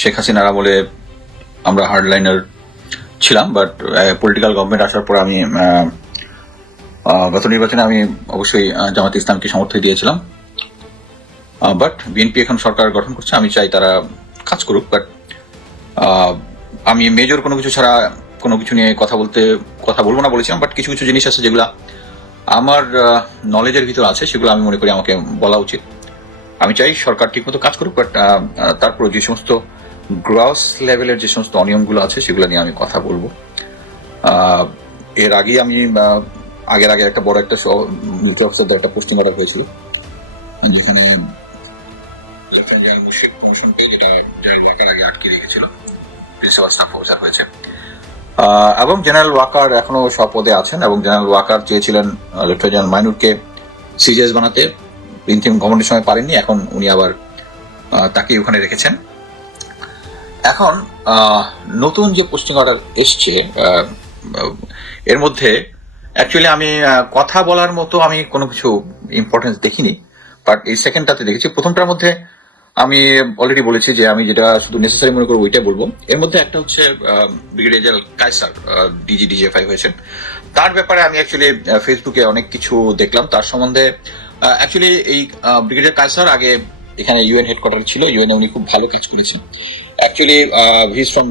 শেখ হাসিনার আমলে আমরা হার্ডলাইনার ছিলাম, বাট পলিটিক্যাল গভর্নমেন্ট আসার পর আমি গত নির্বাচনে আমি অবশ্যই জামাত ইসলামকে সমর্থন দিয়েছিলাম। বাট বিএনপি এখন সরকার গঠন করছে, আমি চাই তারা কাজ করুক। বাট আমি মেজর কোনো কিছু ছাড়া কোনো কিছু নিয়ে কথা বলবো না বলেছিলাম। বাট কিছু কিছু জিনিস আছে যেগুলো আমার নলেজের ভিতর আছে, সেগুলো আমি মনে করি আমাকে বলা উচিত। আমি চাই সরকার ঠিকমতো কাজ করুক, বাট তারপর যে সমস্ত গ্রস লেভেলের যে সমস্ত অনিয়মগুলো আছে সেগুলো নিয়ে আমি কথা বলবো। এর আগে আমি আগের একটা বড় একটা মিলিটারি অফিসারদের একটা পোস্টিং অর্ডার হয়েছিল, যেখানে মুশিক কমিশনকে, যেটা জেনারেল ওয়াকার আগে আটকে রেখেছিল, প্রিন্সিপাল স্টাফ অফিসার হয়েছে। এবং জেনারেল ওয়াকার এখনো সব পদে আছেন, এবং জেনারেল ওয়াকার চেয়েছিলেন লেফটেন্যান্ট জেনারেল মাইনুরকে সিজিএস বানাতে, ইন্টিম গভর্নমেন্টের সময় পারেননি, এখন উনি আবার তাকে ওখানে রেখেছেন। এখন নতুন যে পোস্টিং অর্ডার এসছে এর মধ্যে অ্যাকচুয়ালি আমি কথা বলার মতো আমি কোনো কিছু ইম্পর্টেন্স দেখিনি, বাট এই সেকেন্ডটাতে দেখেছি। প্রথমটার মধ্যে আমি অলরেডি বলেছি যে আমি যেটা শুধু নেসেসারি মনে করবো ওইটাই বলবো। এর মধ্যে একটা হচ্ছে ব্রিগেডিয়ার জেনারেল কায়সার ডিজিএফআই হয়েছেন, তার ব্যাপারে আমি অ্যাকচুয়ালি ফেসবুকে অনেক কিছু দেখলাম তার সম্বন্ধে। অ্যাকচুয়ালি এই ব্রিগেডিয়ার কায়সার আগে এখানে ইউএন হেডকোয়ার্টার ছিল, ইউএন উনি খুব ভালো কাজ করেছেন। Actually he is from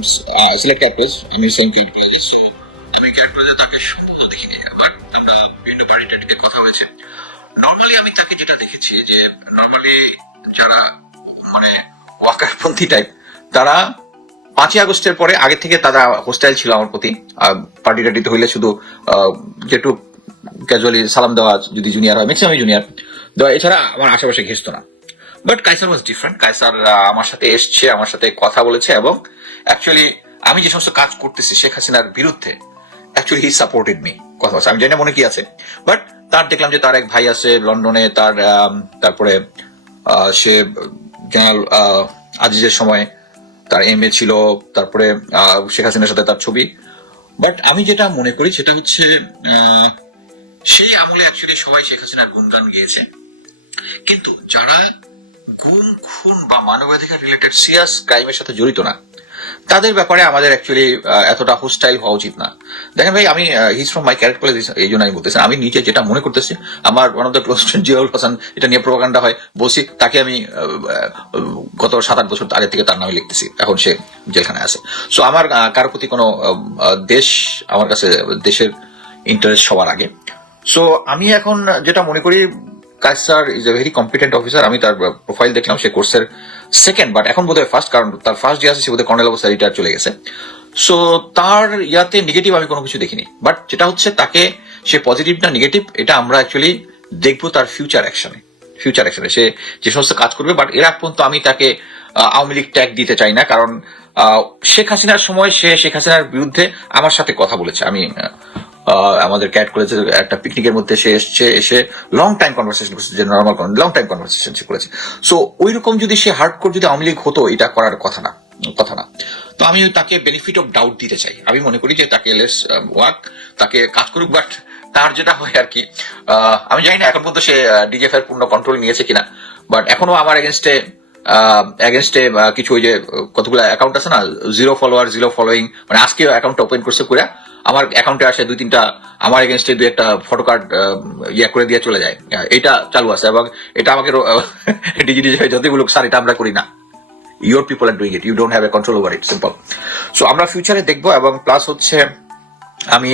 Sylhet ক্যাডপ্রেস, আমি সেম ফিল্ড কলেজ, সো আমি ক্যাডপ্রেসে তাকে সম্ভবত দেখিনি, বাট বিভিন্ন বাড়িতে কথা হয়েছে। নর্মালি আমি তাকে যেটা দেখেছি যে নর্মালি যারা মানে ওয়াকারপন্থী টাইপ, তারা 5ই আগস্টের পরে আগে থেকে তারা হোস্টাইল ছিল আমার প্রতি। পার্টি টাটিতে হইলে শুধু যেটু ক্যাজুয়ালি সালাম দেওয়া, যদি জুনিয়র হয় ম্যাক্সিমাম জুনিয়র দেওয়া, এছাড়া আমার আশেপাশে ঘেসতো না। But Kaiser was different. Kaiser আমার সাথে এসছে, আমার সাথে কথা বলেছে, এবং অ্যাকচুয়ালি আমি যে সমস্ত কাজ করতেছি শেখ হাসিনার বিরুদ্ধে, অ্যাকচুয়ালি হি সাপোর্টেড মি। কথা বলছে, আমি জানি না মনে কি আছে, বাট তার দেখলাম যে তার এক ভাই আছে লন্ডনে, তারপরে সে জেনারেল আজিজের সময় তার এমএ ছিল, তারপরে শেখ হাসিনার সাথে তার ছবি। বাট আমি যেটা মনে করি সেটা হচ্ছে সেই আমলে অ্যাকচুয়ালি সবাই শেখ হাসিনার গুণগান গেয়েছে, কিন্তু যারা গুম খুন বা মানবাধিকার রিলেটেড সিরিয়াস ক্রাইমের সাথে জড়িত না, তাদের ব্যাপারে আমাদের অ্যাকচুয়ালি এতটা হোস্টাইল হওয়া উচিত না। দেখেন ভাই, আমি his from my character college, এই জন্য আমি বলতেছি। আমি নিজে যেটা মনে করতেছি, আমার one of the close friend Ziaul Hasan, এটা নিয়ে প্রোপাগান্ডা হয় বলছি, তাকে আমি গত 7-8 বছর আগে থেকে তার নামে লিখতেছি, এখন সে জেলখানায় আছে। সো আমার কারোর প্রতি কোনো দেশ, আমার কাছে দেশের ইন্টারেস্ট সবার আগে। সো আমি এখন যেটা মনে করি, Kaiser is a very competent officer. আমি তার প্রোফাইল দেখলাম, সে কোর্সের সেকেন্ড, বাট এখন বোধহয় ফার্স্ট, কারণ তার ফার্স্ট যে আছে সে বোধহয় কর্নেল অবস্থা রিটায়ার চলে গেছে। সো তার ইয়াতে নেগেটিভ আমি কোনো কিছু দেখিনি, বাট যেটা হচ্ছে তাকে সে পজিটিভ না নেগেটিভ, এটা আমরা অ্যাকচুয়ালি দেখবো তার ফিউচার অ্যাকশনে সে যে সমস্ত কাজ করবে। বাট এর আগ পর্যন্ত আমি তাকে আওয়ামী লীগ ট্যাগ দিতে চাই না, কারণ শেখ হাসিনার সময় সে শেখ হাসিনার বিরুদ্ধে আমার সাথে কথা বলেছে। আমি আমাদের ক্যাট কলেজের একটা পিকনিকের মধ্যে সে এসে লং টাইম কনভারসেশন করেছে, যে নর্মাল লং টাইম কনভারসেশন সে করেছে। সো ওই রকম যদি সে হার্ডকোর যদি আওয়ামী লীগ হতো, এটা করার কথা না। তো আমি তাকে বেনিফিট অফ ডাউট দিতে চাই। আমি মনে করি যে তাকে লেস ওয়ার্ক, তাকে কাজ করুক। বাট তার যেটা হয় আর কি, আমি জানি না এখন পর্যন্ত সে ডিজিএফ এর পূর্ণ কন্ট্রোল নিয়েছে কিনা, বাট এখনো আমার এগেনস্টে কিছু ওই যে কতগুলো অ্যাকাউন্ট আছে না, জিরো ফলোয়ার জিরো ফলোয়িং, মানে আজকে অ্যাকাউন্ট ওপেন করছে করে আমার অ্যাকাউন্টে আসে 2-3টা আমার এগেনস্টে 2-1টা ফটো কার্ড ইয়ে করে দিয়ে চলে যায়। এটা চালু আছে, এবং এটা আমাকে ডিজিটাল যদি বলুক স্যার এটা আমরা করি না, your people are doing it, you don't have a control over it, simple. So আমরা ফিউচারে দেখবো। এবং প্লাস হচ্ছে আমি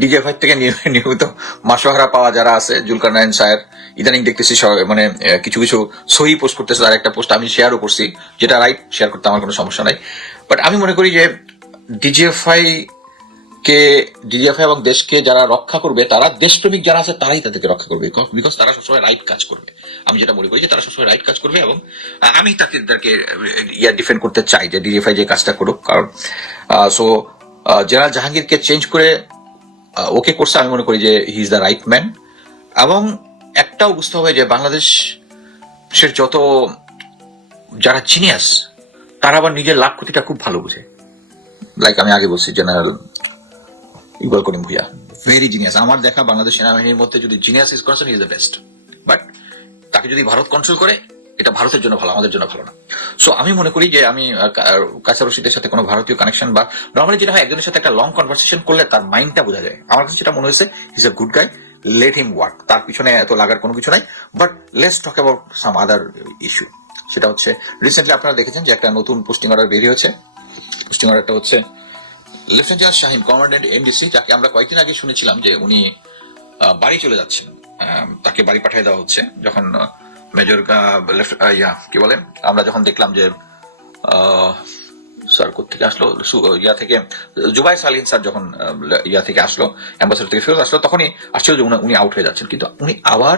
ডিজিএফআই থেকে নিয়মিত মাসোহারা পাওয়া যারা আছে, জুলকারনাইন স্যার ইদানিং দেখতেছি মানে কিছু সহি পোস্ট করতেছে। তার একটা পোস্ট আমি শেয়ারও করছি, যেটা রাইট, শেয়ার করতে আমার কোনো সমস্যা নাই। বাট আমি মনে করি যে ডিজিএফআই এবং দেশকে যারা রক্ষা করবে, তারা দেশপ্রেমিক যারা আছে তারাই তাদেরকে রক্ষা করবে, বিকজ তারা সবসময় রাইট কাজ করবে। আমি যেটা মনে করি যে তারা সবসময় রাইট কাজ করবে, এবং আমি তাদেরকে ডিফেন্ড করতে চাই যে ডিজিএফআই যে কাজটা করুক। কারণ সো জেনারেল জাহাঙ্গীরকে চেঞ্জ করে ওকে করছে, আমি মনে করি যে he is the right man. এবং একটাও বুঝতে হবে যে বাংলাদেশের যত যারা জিনিয়াস, তারা আবার নিজের লাভ ক্ষতিটা খুব ভালো বুঝে। লাইক আমি আগে বলছি, জেনারেল ইকবাল করিম ভুইয়া, ভেরি জিনিয়াস। আমার দেখা বাংলাদেশ সেনাবাহিনীর মধ্যে যদি genius is concern, he is the best. But তাকে যদি ভারত কন্ট্রোল করে, এটা ভারতের জন্য ভালো, আমাদের জন্য ভালো না। সো আমি মনে করি যে আমি কায়সার রশিদের সাথে কোনো ভারতীয় কানেকশন বা নর্মালি যেটা হয় একজনের সাথে একটা লং কনভারসেশন করলে তার মাইন্ডটা বোঝা যায়। আমার কাছে যেটা মনে হয়েছে is a good guy, let him work, তার পিছনে এত লাগার কোনো কিছু নাই। But let's talk about some other issue. সেটা হচ্ছে রিসেন্টলি আপনারা দেখেছেন যে একটা নতুন পোস্টিং অর্ডার বেরিয়ে হয়েছে। পোস্টিং অর্ডারটা হচ্ছে lieutenant general Shahin, commandant NDC, যাকে আমরা কয়েকদিন আগে শুনেছিলাম যে উনি বাড়ি চলে যাচ্ছেন, তাকে বাড়ি পাঠিয়ে দেওয়া হচ্ছে। যখন মেজর কি বলে, আমরা যখন দেখলাম যে স্যার কোথেকে আসলো, ইয়া থেকে জুবাই সালিন স্যার যখন ইয়া থেকে আসলো, অ্যাম্বাসেডর থেকে ফেরত আসলো, তখনই আসছিল যে উনি আউট হয়ে যাচ্ছেন। কিন্তু উনি আবার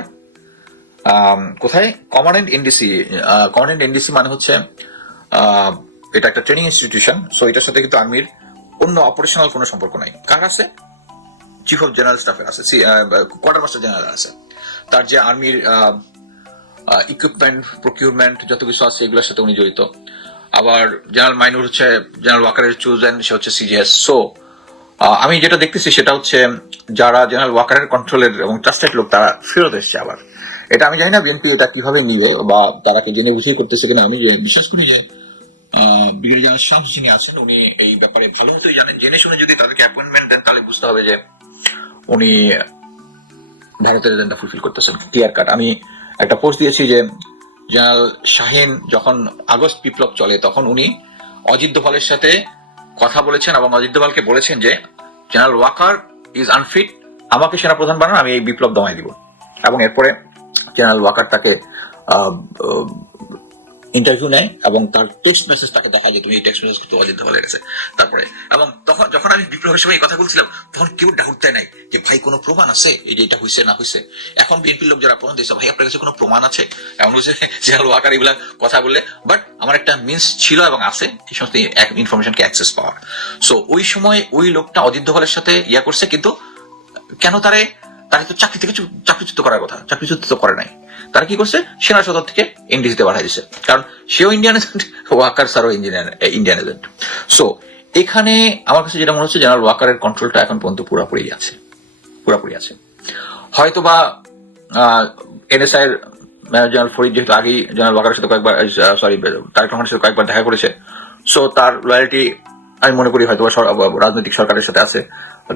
কোথায়, কমান্ড্যান্ট এনডিসি। কমান্ড্যান্ট এনডিসি মানে হচ্ছে এটা একটা ট্রেনিং ইনস্টিটিউশন। সো এটার সাথে কিন্তু আর্মির অন্য অপারেশনাল কোনো সম্পর্ক নাই। কার আছে? চিফ অফ জেনারেল স্টাফের আছে, কোয়ার্টার মাস্টার জেনারেল আছে। তার যে আর্মির ইকুইপমেন্ট প্রকিউরমেন্ট যত কিছু আছে এগুলোর সাথে উনি জড়িত। আবার জেনারেল মাইনুর হচ্ছে জেনারেল ওয়াকারের চুজেন, সে হচ্ছে সিজিএস। সো আমি যেটা দেখতেছি সেটা হচ্ছে যারা জেনারেল ওয়াকারের কন্ট্রোলের এবং ট্রাস্টেড লোক তারা ফেরত এসছে আবার। এটা আমি জানি না বিএনপি এটা কিভাবে নিবে বা তারা কি জেনে বুঝিয়ে করতেছে কিনা। আমি যে বিশ্বাস করি যে ব্রিগেডিয়ার জেনারেল শামস যিনি আছেন উনি এই ব্যাপারে ভালো মতোই জানেন। জেনে শুনে যদি তাদেরকে অ্যাপয়েন্টমেন্ট দেন তাহলে বুঝতে হবে যে উনি ভারতের এজেন্ডা ফুলফিল করতেছেন, ক্লিয়ার কাট। আমি একটা পোস্ট দিয়েছি যে জেনারেল শাহিন যখন আগস্ট বিপ্লব চলে তখন উনি অজিত দোভালের সাথে কথা বলেছেন এবং অজিত দোভালকে বলেছেন যে জেনারেল ওয়াকার ইজ আনফিট, আমাকে সেনাপ্রধান বানান, আমি এই বিপ্লব দমাই দিব। এবং এরপরে জেনারেল ওয়াকার তাকে ইন্টারভিউ নেয় এবং তার টেক্সট মেসেজ তাকে দেখা যায়, তুমি এই টেক্সট মেসেজ করতে অজিত দোভালের কাছে। তারপরে এবং তখন যখন আমি বিপ্লবের সময় এই কথা বলছিলাম তখন কেউ ডাউট দেয় নাই যে ভাই কোনো প্রমাণ আছে এই যে এটা হয়েছে না হয়েছে। এখন বিএনপির লোক যারা প্রমাণ দিয়েছে, ভাই আপনার কাছে কোনো প্রমাণ আছে? এমন হয়েছে জেনারেল ওয়াকার এগুলা কথা বললে, বাট আমার একটা মিনস ছিল এবং আছে এই সমস্ত ইনফরমেশনকে অ্যাক্সেস পাওয়ার। সো ওই সময় ওই লোকটা অজিত দোভালের সাথে ইয়া করছে, কিন্তু কেন তারে তো চাকরি থেকে চাকরিচ্যুত করার কথা, চাকরিচ্যুত তো করে নাই। তারা কি করছে, সেনা সদর থেকে এনডিসিতে পাঠাই দিচ্ছে, কারণ সেও ইন্ডিয়ান এজেন্ট, ওয়াকার স্যারও ইন্ডিয়ান এজেন্ট। সো এখানে আমার কাছে যেটা মনে হচ্ছে জেনারেল ওয়াকারের কন্ট্রোলটা এখন পর্যন্ত পুরাপুরি আছে। হয়তো বা এনএসআই এর জেনারেল ফরিদ যেহেতু আগেই জেনারেল ওয়াকারের সাথে কয়েকবার, তারেক রহমানের সাথে কয়েকবার দেখা করেছে, সো তার লয়ালিটি আমি মনে করি হয়তো রাজনৈতিক সরকারের সাথে আছে।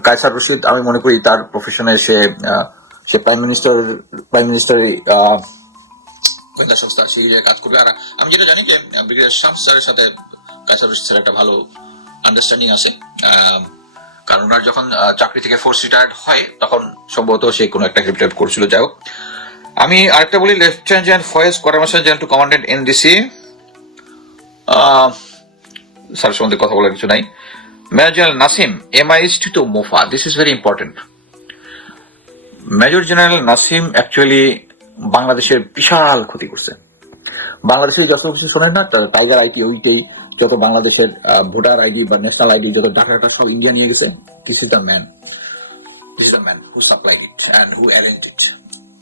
কায়সার রশিদ আমি মনে করি তার প্রফেশনে সে প্রাইম মিনিস্টারের গোয়েন্দা সংস্থা সেই কাজ করবে। আর আমি যেটা জানি যে ব্রিগেডিয়ার শামস স্যারের সাথে কায়সার রশিদ স্যারের একটা ভালো আন্ডারস্ট্যান্ডিং আছে, কারণ ওনার যখন চাকরি থেকে ফোর্স রিটায়ার্ড হয় তখন সম্ভবত সে কোনো একটা হেল্প করছিল। যাই হোক, আমি আরেকটা বলি, lieutenant general Faiz, quarter master general to commandant NDC, sir সম্বন্ধে কথা বলার কিছু নাই। Major general Nasim, MIST to MOFA, this is very important. Major general Nasim actually বাংলাদেশের বিশাল ক্ষতি করছে। বাংলাদেশের যত কিছু শোনেন না, টাইগার আইটি ওইটাই, যত বাংলাদেশের ভোটার আইডি বা ন্যাশনাল আইডি যত ডাটা সব ইন্ডিয়া নিয়ে গেছে। This is the man who supplied it and who arrange it.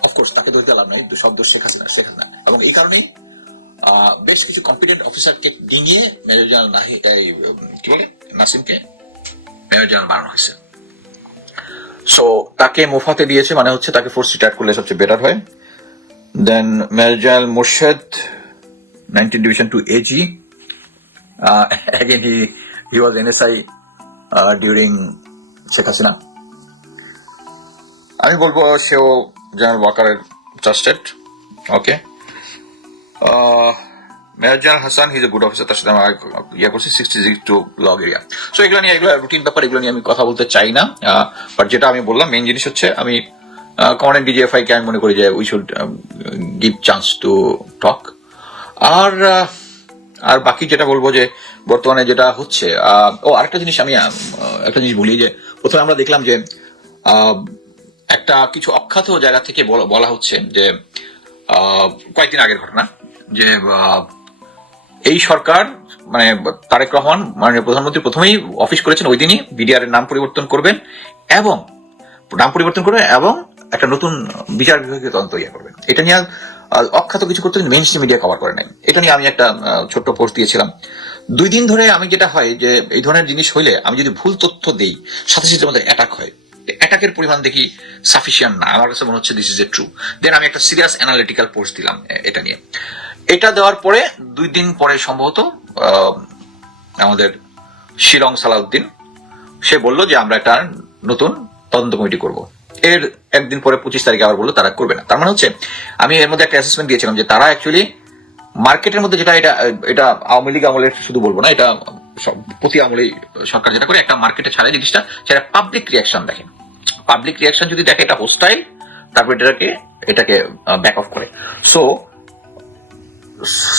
Of course তাকে ধরতে লাভ নাই, সব দোষ শেখ হাসিনা। এবং এই কারণেই বেশ কিছু কম্পিটেন্ট অফিসারকে ডিঙিয়ে মেজর জেনারেল নাসিমকে মেজর জেনারেল বানানো হয়েছে। সো তাকে মুফাতে দিয়েছে, মানে হচ্ছে তাকে ফোর্স রিটায়ার করলে সবচেয়ে বেটার হয়। Then major general Morshed, 19 division to AG, again he was NSI during Sheikh Hasina. আমি বলবো সেও জেনারেল ওয়াকারের trusted. Okay, major general Hasan, he is a good officer, তার সাথে আমি ইয়ে করছি 66 লগ এরিয়া। সো এগুলো রুটিন ব্যাপার, এগুলো নিয়ে আমি কথা বলতে চাই না। বাট যেটা আমি বললাম মেইন জিনিস হচ্ছে আমি কমান্ড্যান্ট DGFI কে আমি মনে করি যে we should give chance to talk. আর বাকি যেটা বলবো যে বর্তমানে যেটা হচ্ছে, আরেকটা জিনিস আমি একটা জিনিস বলি যে প্রথমে আমরা দেখলাম যে একটা কিছু অখ্যাত জায়গা থেকে বলা হচ্ছে যে কয়েকদিন আগের ঘটনা, যে এই সরকার মানে তারেক রহমান মাননীয় প্রধানমন্ত্রী প্রথমেই অফিস করেছেন ওই দিনই BDR এর নাম পরিবর্তন করবেন এবং একটা নতুন বিচার বিভাগীয় তদন্ত করবেন। এটা নিয়ে অখ্যাত কিছু করতে মেইন স্ট্রিম মিডিয়া কভার করে নাই। এটা নিয়ে আমি একটা ছোট্ট পোস্ট দিয়েছিলাম। 2 দিন ধরে আমি যেটা হয় যে এই ধরনের জিনিস হইলে আমি যদি ভুল তথ্য দেই সাথে সাথে আমাদের অ্যাটাক হয়, অ্যাটাকের পরিমাণ দেখি সাফিসিয়েন্ট না, আমার কাছে মনে হচ্ছে দিস ইজ এ ট্রু। দেন আমি একটা সিরিয়াস অ্যানালিটিক্যাল পোস্ট দিলাম এটা নিয়ে। এটা দেওয়ার পরে 2 দিন পরে সম্ভবত আমাদের শিলং সালাউদ্দিন সে বলল যে আমরা একটা নতুন তদন্ত কমিটি করব। এর একদিন পরে 25 তারিখে আবার বললো তারা করবে না। তার মানে হচ্ছে আমি এর মধ্যে একটা অ্যাসেসমেন্ট দিয়েছিলাম যে তারা অ্যাকচুয়ালি মার্কেটের মধ্যে যেটা এটা আওয়ামী লীগ আমলের শুধু বলবো না, এটা প্রতি আমলেই সরকার যেটা করে একটা মার্কেটে ছাড়ে জিনিসটা, সেটা পাবলিক রিয়াকশন দেখে। পাবলিক রিয়াকশন যদি দেখে এটা হোস্টাইল, তারপর এটাকে ব্যাক অফ করে। সো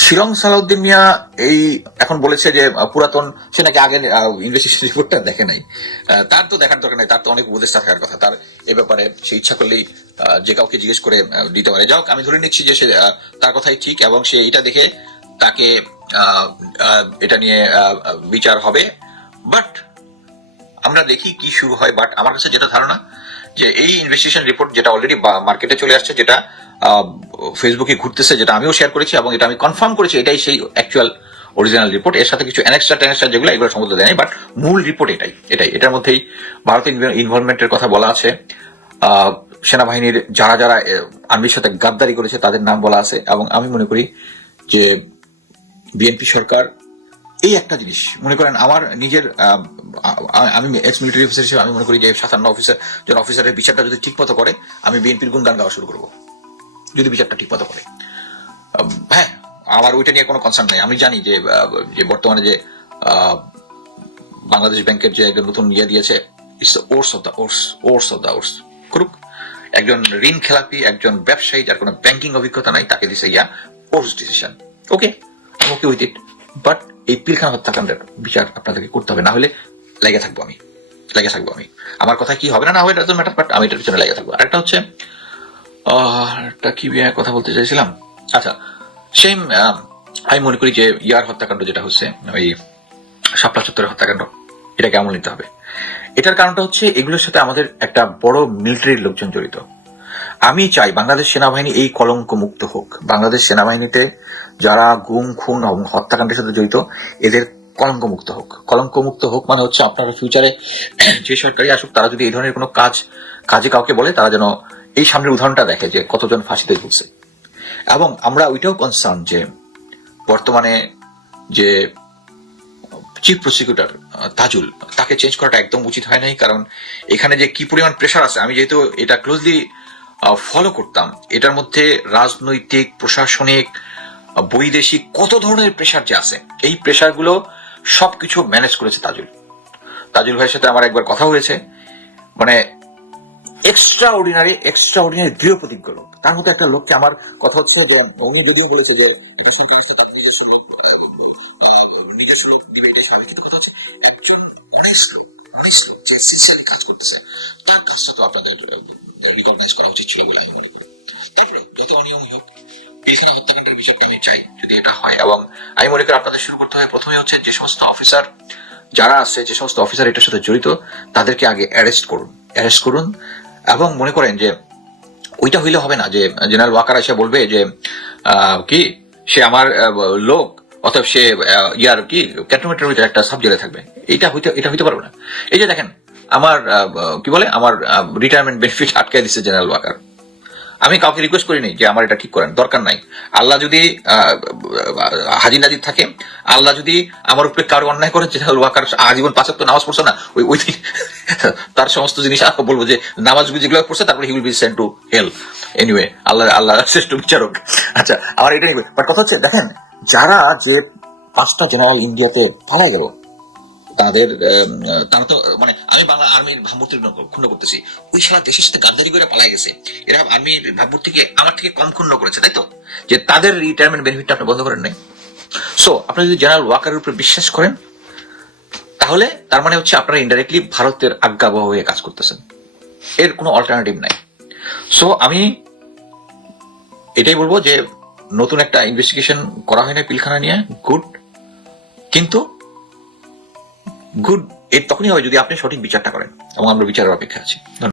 শিলং সালাউদ্দিন মিয়া এই এখন বলেছে যে পুরাতন সে নাকি আগে ইনভেস্টিগেশন রিপোর্টটা দেখে নাই। তার তো দেখার দরকার নাই, তার তো অনেক উপদেষ্টা থাকার কথা, তার এ ব্যাপারে সে ইচ্ছা করলেই যে কাউকে জিজ্ঞেস করে দিতে পারে। যাও, আমি ধরে নিচ্ছি যে সে তার কথাই ঠিক এবং সে এটা দেখে তাকে এটা নিয়ে বিচার হবে। বাট আমরা দেখি কি শুরু হয়। বাট আমার কাছে যেটা ধারণা যে এই ইনভেস্টিগেশন রিপোর্ট যেটা অলরেডি মার্কেটে চলে আসছে, যেটা ফেসবুকে ঘুরতেছে, যেটা আমিও শেয়ার করেছি এবং এটা আমি কনফার্ম করেছি এটাই সেই অ্যাকচুয়াল অরিজিনাল রিপোর্ট। এর সাথে কিছু অ্যানেক্সট্রা যেগুলো এগুলো সম্বন্ধে দেয়নি, বাট মূল রিপোর্ট এটার মধ্যেই ভারতের ইনভলভমেন্টের কথা বলা আছে। সেনাবাহিনীর যারা যারা আর্মির সাথে গাদ্দারি করেছে তাদের নাম বলা আছে। এবং আমি মনে করি যে বিএনপি সরকার এই একটা জিনিস মনে করেন, আমার নিজের আমি এক্স মিলিটারি অফিসার হিসেবে আমি মনে করি যে 57 অফিসারের বিচারটা যদি ঠিক মতো করে, আমি বিএনপির গুণগান গাওয়া শুরু করবো যদি বিচারটা ঠিক মতো করে। হ্যাঁ, আমার ওইটা নিয়ে কোনো কনসার্ন নাই। আমি জানি যে বর্তমানে যে বাংলাদেশ ব্যাংকের যে একজন নতুন দিয়েছে, it's the worse of the worse করুক। একজন ঋণ খেলাপি, একজন ব্যবসায়ী যার কোনো ব্যাংকিং অভিজ্ঞতা নাই, তাকে দিছে ওর্স ডিসিশন। ওকে, আমি ওকে উইথ ইট। বাট এই পিলখানা হত্যাকাণ্ডের বিচার আপনাদেরকে করতে হবে, না হলে লেগে থাকবো আমি। আমার কথা কি হবে না হবে এটা ম্যাটার, বাট আমি এটার পিছনে লেগে থাকবো। আরেকটা হচ্ছে কি কথা বলতে চাইছিলাম, আচ্ছা সেম আমি মনে করি যে হত্যাকাণ্ড যেটা হচ্ছে, ওই শাপলা চত্বরের হত্যাকাণ্ড, এটাকে আমল নিতে হবে। এটার কারণটা হচ্ছে এগুলোর সাথে আমাদের একটা বড় মিলিটারির লোকজন জড়িত। আমি চাই বাংলাদেশ সেনাবাহিনী এই কলঙ্ক মুক্ত হোক। বাংলাদেশ সেনাবাহিনীতে যারা গুম খুন এবং হত্যাকাণ্ডের সাথে জড়িত, এদের কলঙ্ক মুক্ত হোক মানে হচ্ছে আপনারা ফিউচারে যে সরকারি আসুক, তারা যদি এই ধরনের কোনো কাজে কাউকে বলে, তারা যেন এই সামনের উদাহরণটা দেখে যে কতজন ফাঁসিতে ঝুলছে। এবং আমরা ওইটাও কনসার্ন যে বর্তমানে যে চিফ প্রসিকিউটর তাজুল, তাকে চেঞ্জ করাটা একদম উচিত হয় নাই। কারণ এখানে যে কি পরিমাণ প্রেশার আছে, আমি যেহেতু এটা ক্লোজলি ফলো করতাম, এটার মধ্যে রাজনৈতিক, প্রশাসনিক, বৈদেশিক কত ধরনের প্রেশার যে আছে, এই প্রেশারগুলো সবকিছু ম্যানেজ করেছে তাজুল ভাইয়ের সাথে আমার একবার কথা হয়েছে। মানে এক্সট্রা অর্ডিনারি দৃঢ় প্রতিজ্ঞ লোক। তার মধ্যে একটা লোককে আমার কথা হচ্ছে যে উনি যদিও বলেছে যে এটা সরকার ব্যবস্থা তার নিজস্ব লোক দিবে, এটাই স্বাভাবিক, কিন্তু কথা হচ্ছে একজন অনেস্ট লোক যে সিনসিয়ারলি কাজ করতেছে, তার কাজটা তো আপনাদের রিকগনাইজ করা উচিত ছিল বলে আমি মনে করি। তারপরে যত অনিয়ম হোক, পিলখানা হত্যাকাণ্ডের বিচারটা আমি চাই যদি এটা হয়। এবং আমি মনে করি আপনাদের শুরু করতে হবে, প্রথমে হচ্ছে যে সমস্ত অফিসার যারা আছে, যে সমস্ত অফিসার এটার সাথে জড়িত, তাদেরকে আগে অ্যারেস্ট করুন। এবং মনে করেন যে ওইটা হইলে হবে না যে জেনারেল ওয়াকার এসে বলবে যে কি সে আমার লোক, অতএব সে ক্যান্টনমেন্টের ভিতরে একটা সাব জেলে থাকবে। এটা হইতে পারবে না। এই যে দেখেন আমার আমার রিটায়ারমেন্ট বেনিফিট আটকায় দিচ্ছে জেনারেল ওয়াকার। আমি কাউকে রিকোয়েস্ট করিনি যে আমার এটা ঠিক করেন, দরকার নাই। আল্লাহ যদি হাজির নাজির থাকে, আল্লাহ যদি আমার উপরে কারো অন্যায় করে, জেনারেল ওয়াকার আজীবন 5 ওয়াক্ত নামাজ পড়ছে না, ওই তার সমস্ত জিনিস বলবো যে নামাজ যেগুলো পড়ছে, তারপরে he will be sent to hell. Anyway, Allah শ্রেষ্ঠ বিচারক। আচ্ছা, আমার এটা নিয়ে বাট কথা হচ্ছে, দেখেন যারা যে 5টা জেনারেল ইন্ডিয়াতে পালাই গেল, তারা তো মানে আমি বাংলা আর্মির ভাবমূর্তি ক্ষুণ্ণ করতেছি, ওই সারা দেশের সাথে গাদ্দারি করে পালাই গেছে। এরা আর্মির ভাবমূর্তিকে আমার থেকে কম ক্ষুণ্ণ করেছে, তাই তো? যে তাদের রিটায়ারমেন্ট বেনিফিটটা আপনি বন্ধ করেন নাই। সো আপনি যদি জেনারেল ওয়াকারের উপরে বিশ্বাস করেন, তাহলে তার মানে হচ্ছে আপনারা ইনডাইরেক্টলি ভারতের আজ্ঞাবহ হয়ে কাজ করতেছেন, এর কোনো অল্টারনেটিভ নাই। সো আমি এটাই বলবো যে নতুন একটা ইনভেস্টিগেশন করা হয় না পিলখানা নিয়ে, কিন্তু গুড তখনই হয় যদি আপনি সঠিক বিচারটা করেন, এবং আমরা বিচারের অপেক্ষা আছি।